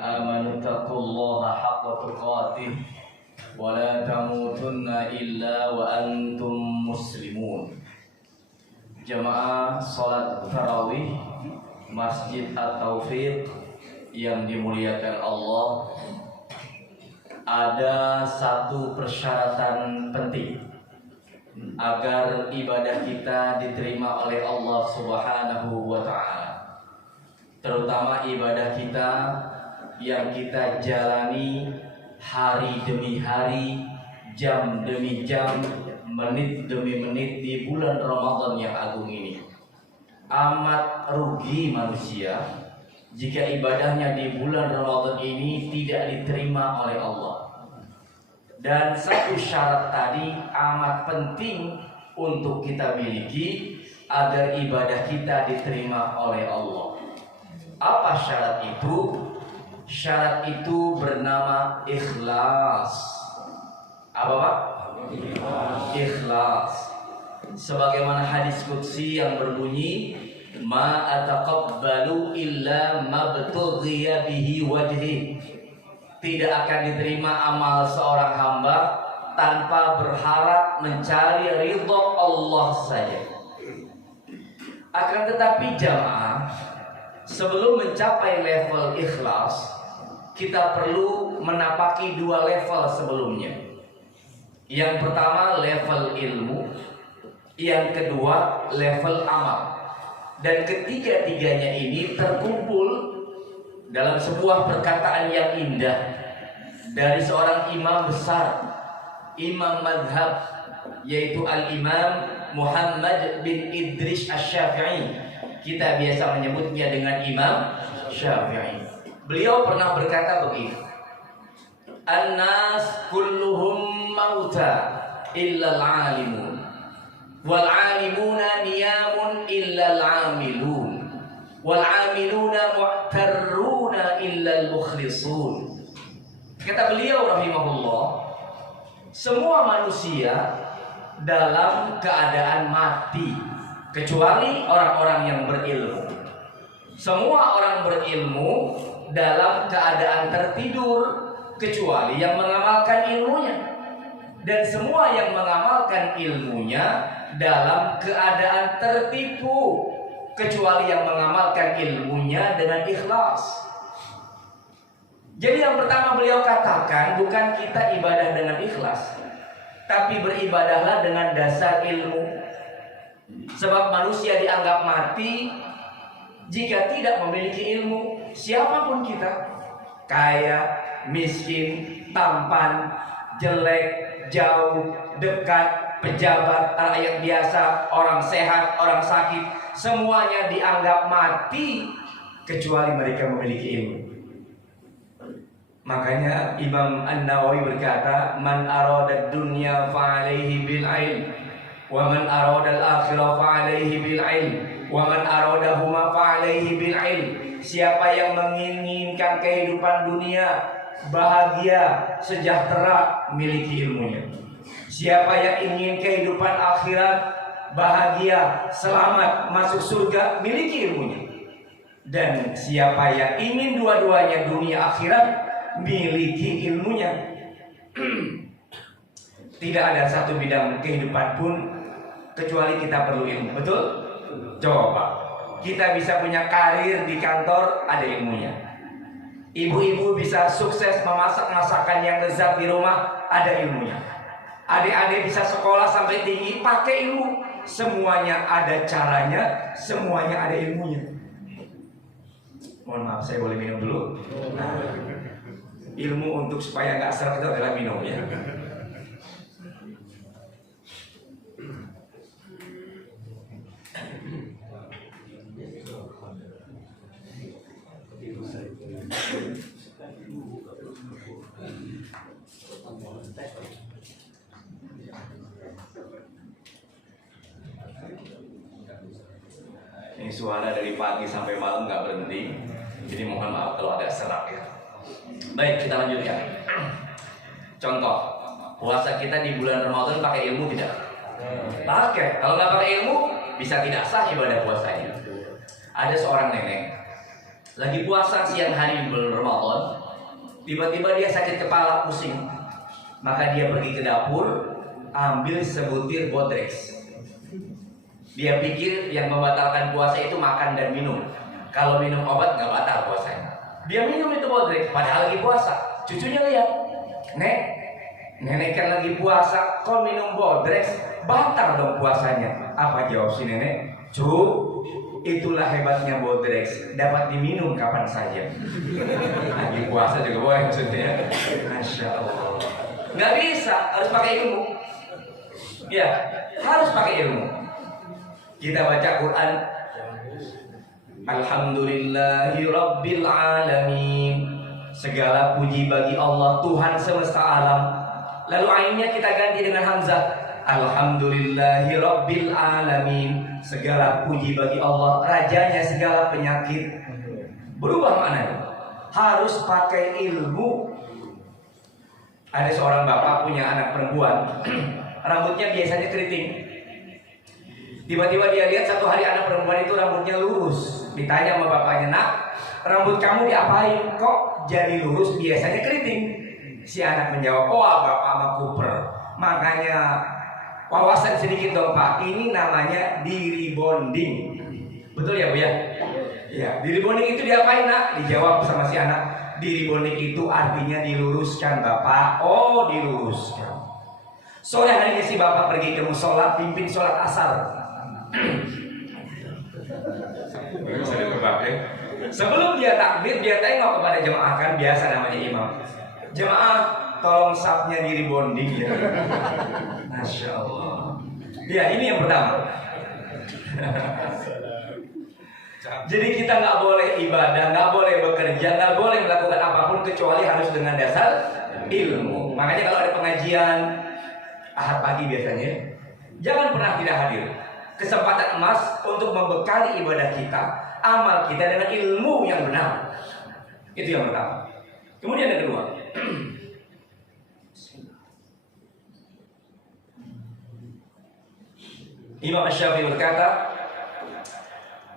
آمنوا اتقوا الله حق تقاته ولا تموتن إلا وأنتم مسلمون. Jamaah salat tarawih Masjid At-Taufiq yang dimuliakan Allah, ada satu persyaratan penting agar ibadah kita diterima oleh Allah Subhanahu wa Ta'ala, terutama ibadah kita yang kita jalani hari demi hari, jam demi jam, menit demi menit di bulan Ramadan yang agung ini. Amat rugi manusia jika ibadahnya di bulan Ramadan ini tidak diterima oleh Allah. Dan satu syarat tadi amat penting untuk kita miliki agar ibadah kita diterima oleh Allah. Apa syarat itu? Syarat itu bernama ikhlas. Apa Pak? Ikhlas. Sebagaimana hadis qudsi yang berbunyi, ma ataqabbalu illa mabtughiya bihi wajhi. Tidak akan diterima amal seorang hamba tanpa berharap mencari ridha Allah saja. Akan tetapi jamaah, sebelum mencapai level ikhlas, kita perlu menapaki dua level sebelumnya. Yang pertama level ilmu, yang kedua level amal. Dan ketiga-tiganya ini terkumpul dalam sebuah perkataan yang indah dari seorang imam besar, imam madhab, yaitu al-imam Muhammad bin Idris Asy-Syafi'i. Kita biasa menyebutnya dengan Imam Syafi'i. Beliau pernah berkata begini, an-nas kulluhum mauta illa al-alimun wal alimuna niyamun illa al-amilun wal amiluna mu'tarruna illa al-mukhlisun. Kata beliau rahimahullah, semua manusia dalam keadaan mati kecuali orang-orang yang berilmu. Semua orang berilmu dalam keadaan tertidur kecuali yang mengamalkan ilmunya. Dan semua yang mengamalkan ilmunya dalam keadaan tertipu kecuali yang mengamalkan ilmunya dengan ikhlas. Jadi yang pertama beliau katakan, bukan kita ibadah dengan ikhlas, tapi beribadahlah dengan dasar ilmu. Sebab manusia dianggap mati jika tidak memiliki ilmu. Siapapun kita, kaya, miskin, tampan, jelek, jauh, dekat, pejabat, rakyat biasa, orang sehat, orang sakit, semuanya dianggap mati kecuali mereka memiliki ilmu. Makanya Imam An-Nawawi berkata, man arada dunya fa'alaihi bil ilm, wa man arada al-akhirah fa'alaihi bil ilm, wa man aradahuma fa'alaihi bil ilm. Siapa yang menginginkan kehidupan dunia, bahagia, sejahtera, miliki ilmunya. Siapa yang ingin kehidupan akhirat, bahagia, selamat, masuk surga, miliki ilmunya. Dan siapa yang ingin dua-duanya, dunia akhirat, miliki ilmunya. Tidak ada satu bidang kehidupan pun kecuali kita perlu ilmu. Betul? Coba. Kita bisa punya karir di kantor, ada ilmunya. Ibu-ibu bisa sukses memasak masakan yang lezat di rumah, ada ilmunya. Adik-adik bisa sekolah sampai tinggi, pakai ilmu. Semuanya ada caranya, semuanya ada ilmunya. Mohon maaf, saya boleh minum dulu? Nah, ilmu untuk supaya nggak seret itu adalah minum ya. Ini suara dari pagi sampai malam nggak berhenti, jadi mohon maaf kalau ada serak ya. Baik, kita lanjutkan. Contoh, puasa kita di bulan Ramadan pakai ilmu tidak? Pakai. Kalau nggak pakai ilmu, bisa tidak sah ibadah puasanya. Ada seorang nenek lagi puasa siang hari bulan Ramadan, Tiba-tiba dia sakit kepala, pusing. Maka dia pergi ke dapur, ambil sebutir Bodrex. Dia pikir yang membatalkan puasa itu makan dan minum. Kalau minum obat nggak batal puasanya. Dia minum itu Bodrex, padahal lagi puasa. Cucunya lihat, nenek kan lagi puasa, kok minum Bodrex, batal dong puasanya. Apa jawab si nenek? Itulah hebatnya Bodrex, dapat diminum kapan saja. Lagi puasa juga boleh maksudnya. Masya Allah. Nggak bisa, harus pakai ilmu. Ya, harus pakai ilmu. Kita baca Quran. Alhamdulillahi Rabbil Alamin. Segala puji bagi Allah, Tuhan semesta alam. Lalu ainnya kita ganti dengan hamzah. Alhamdulillahi Rabbil Alamin. Segala puji bagi Allah, rajanya segala penyakit. Berubah maknanya. Harus pakai ilmu. Ada seorang bapak punya anak perempuan. Rambutnya biasanya keriting. Tiba-tiba dia lihat satu hari anak perempuan itu rambutnya lurus. Ditanya sama bapaknya, "Nak, rambut kamu diapain? Kok jadi lurus? Biasanya keriting." Si anak menjawab, "Oh, bapak mah kuper. Makanya wawasan sedikit dong Pak. Ini namanya diri bonding." Betul ya Bu ya? Ya, diri bonding itu diapain Nak? Dijawab sama si anak, "Diri bonding itu artinya diluruskan Bapak." "Oh, diluruskan." Sore harinya si bapak pergi ke musola, pimpin sholat asar. Sebelum dia takbir, dia tengok kepada jemaah, kan biasa namanya imam. "Jemaah, tolong sapnya diri bonding ya." Masya Allah. Ya, ini yang pertama. Jadi kita nggak boleh ibadah, nggak boleh bekerja, nggak boleh melakukan apapun kecuali harus dengan dasar ilmu. Makanya kalau ada pengajian Ahad pagi biasanya, jangan pernah tidak hadir. Kesempatan emas untuk membekali ibadah kita, amal kita dengan ilmu yang benar. Itu yang pertama. Kemudian yang kedua, Imam Asy-Syafi'i berkata,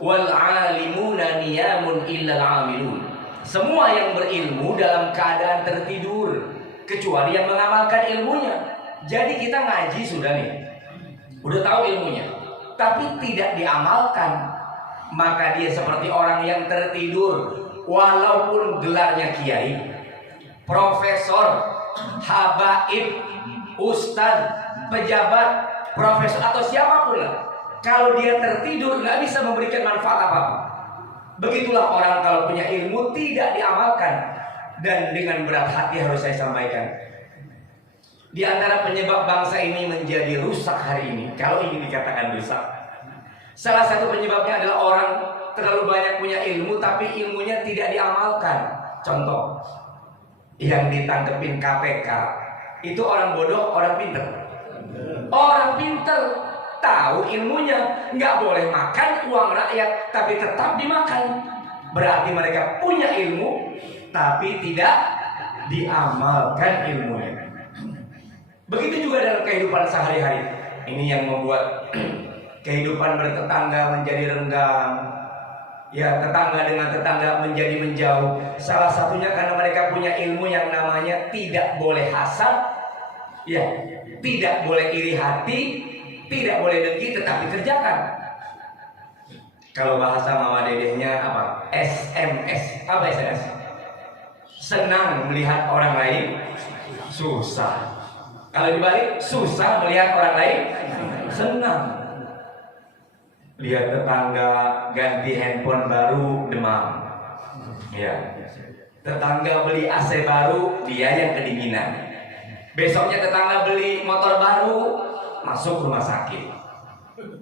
"Wal 'alimuna niyamun illal 'amilun." Semua yang berilmu dalam keadaan tertidur kecuali yang mengamalkan ilmunya. Jadi kita ngaji sudah nih, udah tahu ilmunya, tapi tidak diamalkan, maka dia seperti orang yang tertidur. Walaupun gelarnya kiai, profesor, habaib, ustadz, pejabat, profesor atau siapapun lah, kalau dia tertidur nggak bisa memberikan manfaat apa-apa. Begitulah orang kalau punya ilmu tidak diamalkan. Dan dengan berat hati harus saya sampaikan, di antara penyebab bangsa ini menjadi rusak hari ini, kalau ini dikatakan rusak, salah satu penyebabnya adalah orang terlalu banyak punya ilmu tapi ilmunya tidak diamalkan. Contoh, yang ditangkepin KPK itu orang bodoh, orang pinter. Orang pinter tahu ilmunya, nggak boleh makan uang rakyat tapi tetap dimakan. Berarti mereka punya ilmu tapi tidak diamalkan ilmunya. Begitu juga dalam kehidupan sehari-hari. Ini yang membuat kehidupan bertetangga menjadi renggang. Ya, tetangga dengan tetangga menjadi menjauh. Salah satunya karena mereka punya ilmu yang namanya tidak boleh hasad, ya, tidak boleh iri hati, tidak boleh dengki, tetapi kerjakan. Kalau bahasa mama dedehnya apa? SMS. Apa SMS? Senang melihat orang lain susah. Kalau dibalik, susah melihat orang lain senang. Lihat tetangga ganti handphone baru, demam. Ya. Tetangga beli AC baru, dia yang kedinginan. Besoknya tetangga beli motor baru, masuk rumah sakit.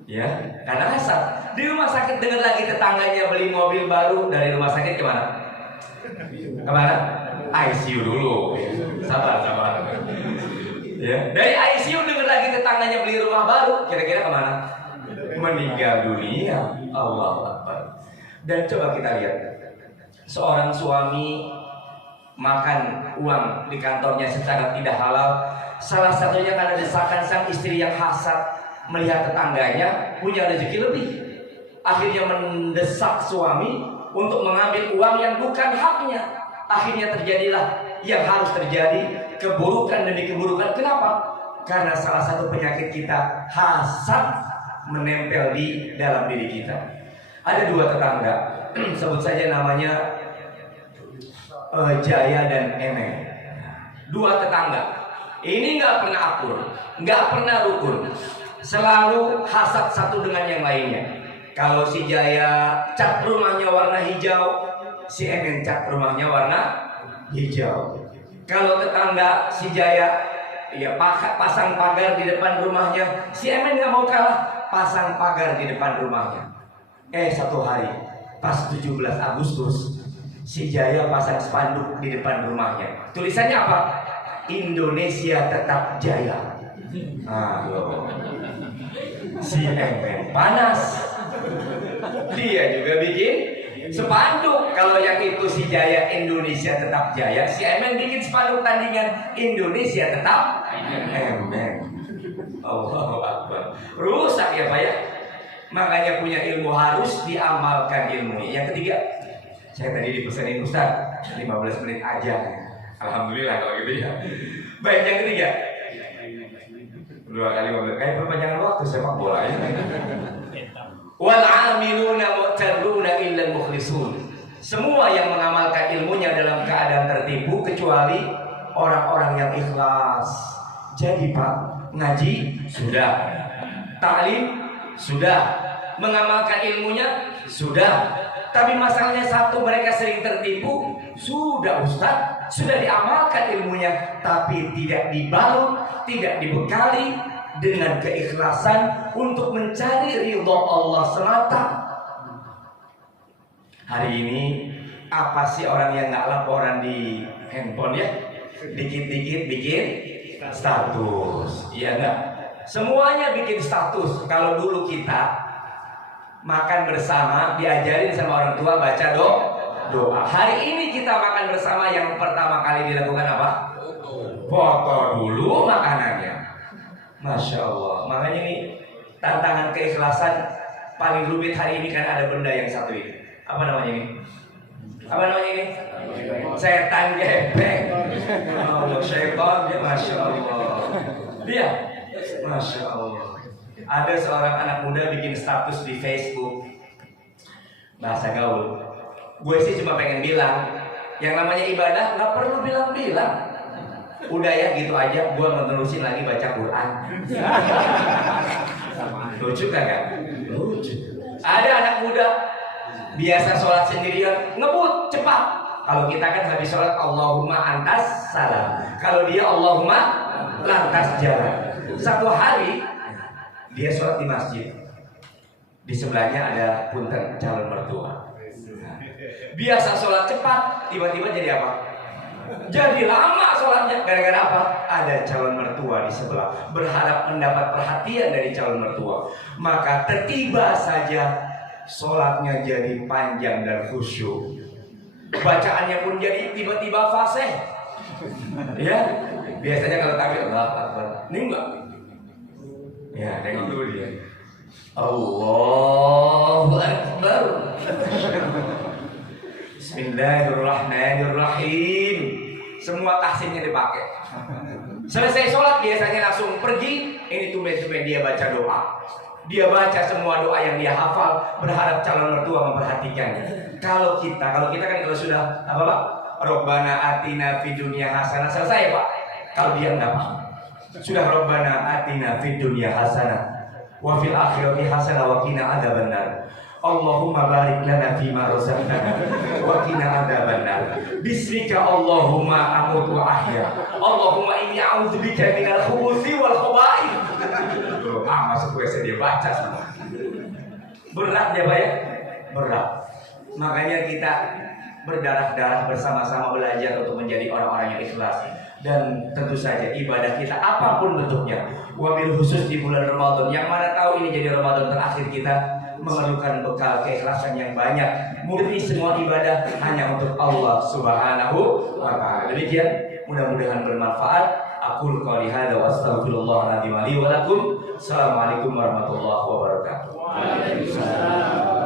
Ya, karena hasad. Di rumah sakit dengar lagi tetangganya beli mobil baru, dari rumah sakit kemana? Kemana? ICU dulu. Sabar. Ya, dari ICU dengar lagi tetangganya beli rumah baru, kira-kira kemana? Meninggal dunia. Allahu Akbar. Dan coba kita lihat, seorang suami makan uang di kantornya secara tidak halal, salah satunya karena desakan sang istri yang hasad melihat tetangganya punya rezeki lebih, akhirnya mendesak suami untuk mengambil uang yang bukan haknya. akhirnya terjadilah yang harus terjadi, keburukan demi keburukan. Kenapa? Karena salah satu penyakit kita, hasad, menempel di dalam diri kita. Ada dua tetangga, sebut saja namanya Jaya dan Emeng. Dua tetangga, ini nggak pernah akur, nggak pernah rukun, selalu hasad satu dengan yang lainnya. Kalau si Jaya cat rumahnya warna hijau, si Emeng cat rumahnya warna hijau. Kalau tetangga si Jaya ya pasang pagar di depan rumahnya, si Emeng nggak mau kalah, pasang pagar di depan rumahnya. Satu hari pas 17 Agustus, si Jaya pasang spanduk di depan rumahnya. Tulisannya apa? Indonesia tetap jaya. Si Emeng panas, dia juga bikin spanduk. Kalau yang itu si Jaya Indonesia tetap jaya, si Emeng bikin spanduk tandingan Indonesia tetap Emeng. Allahu Akbar. Rusak ya Pak ya. Makanya punya ilmu harus diamalkan ilmunya. Yang ketiga, saya tadi dipesanin Ustaz 15 menit aja. Alhamdulillah kalau gitu ya. Baik, yang ketiga, 2 kali 15, kayak perpanjangan waktu sepak bola ya. Wal amiluna mu'tarruna illa mukhlisun. Semua yang mengamalkan ilmunya dalam keadaan tertipu kecuali orang-orang yang ikhlas. Jadi Pak, ngaji sudah, ta'lim sudah, mengamalkan ilmunya sudah, tapi masalahnya satu, mereka sering tertipu. Sudah Ustaz, sudah diamalkan ilmunya, tapi tidak dibalut, tidak dibekali dengan keikhlasan untuk mencari ridho Allah semata. Hari ini apa sih orang yang nggak laporan di handphone ya? Dikit-dikit bikin status, iya nggak? Semuanya bikin status. Kalau dulu kita makan bersama diajarin sama orang tua baca doa. Hari ini kita makan bersama, yang pertama kali dilakukan apa? Foto dulu makanannya. Masya Allah. Makanya ini tantangan keikhlasan paling rumit hari ini, kan ada benda yang satu ini. Apa namanya ini? Apa namanya ini? Setan gepeng. Allah, syaitan ya, Masya Allah. Dia, Masya Allah. Ada seorang anak muda bikin status di Facebook, bahasa gaul. Gue sih cuma pengen bilang, yang namanya ibadah nggak perlu bilang-bilang. Udah ya gitu aja, gue menerusin lagi baca Quran. Lucu kagak? Lucu. Ada anak muda biasa sholat sendirian, ngebut cepat. Kalau kita kan habis sholat Allahumma antas salam, kalau dia Allahumma lantas jalan. Satu hari dia sholat di masjid, di sebelahnya ada punten calon mertua. Biasa sholat cepat, tiba-tiba jadi apa? Jadi lama sholatnya. Gara-gara apa? Ada calon mertua di sebelah, berharap mendapat perhatian dari calon mertua. Maka tiba saja sholatnya jadi panjang dan khusyuk. Bacaannya pun jadi tiba-tiba fasih. Ya, biasanya kalau takbir Allahu Akbar, ini enggak. Ya, tengok dulu dia. Allahu Akbar. Bismillahirrahmanirrahim. Semua tahsinnya dipakai. Selesai sholat biasanya langsung pergi. Ini tumben-tumben dia baca doa. Dia baca semua doa yang dia hafal, berharap calon mertua memperhatikannya. Kalau kita kan kalau sudah apa Pak? Rabbana atina fid dunya hasanah, selesai Pak. Kalau dia enggak Pak, sudah Rabbana atina fid dunya hasanah wa fil akhirati hasanah wa qina adzabannar. Allahumma barik lana fima razaqtana wa qina adzabannar. Bismika Allahumma amut wa ahya. Allahumma inni a'udzubika minal khubuthi wal khaba'ith. Masuk WC dia baca sama. Berat ya Pak ya? Berat. Makanya kita berdarah-darah bersama-sama belajar untuk menjadi orang-orang yang ikhlas. Dan tentu saja ibadah kita apapun bentuknya, wabil khusus di bulan Ramadan, yang mana tahu ini jadi Ramadan terakhir kita, memerlukan bekal keikhlasan yang banyak. Murni semua ibadah hanya untuk Allah Subhanahu wa ta'ala. Demikian, mudah-mudahan bermanfaat. Aqul qouli hadza wa astaghfirullah li wa lakum. Assalamualaikum warahmatullahi wabarakatuh. Waalaikumsalam.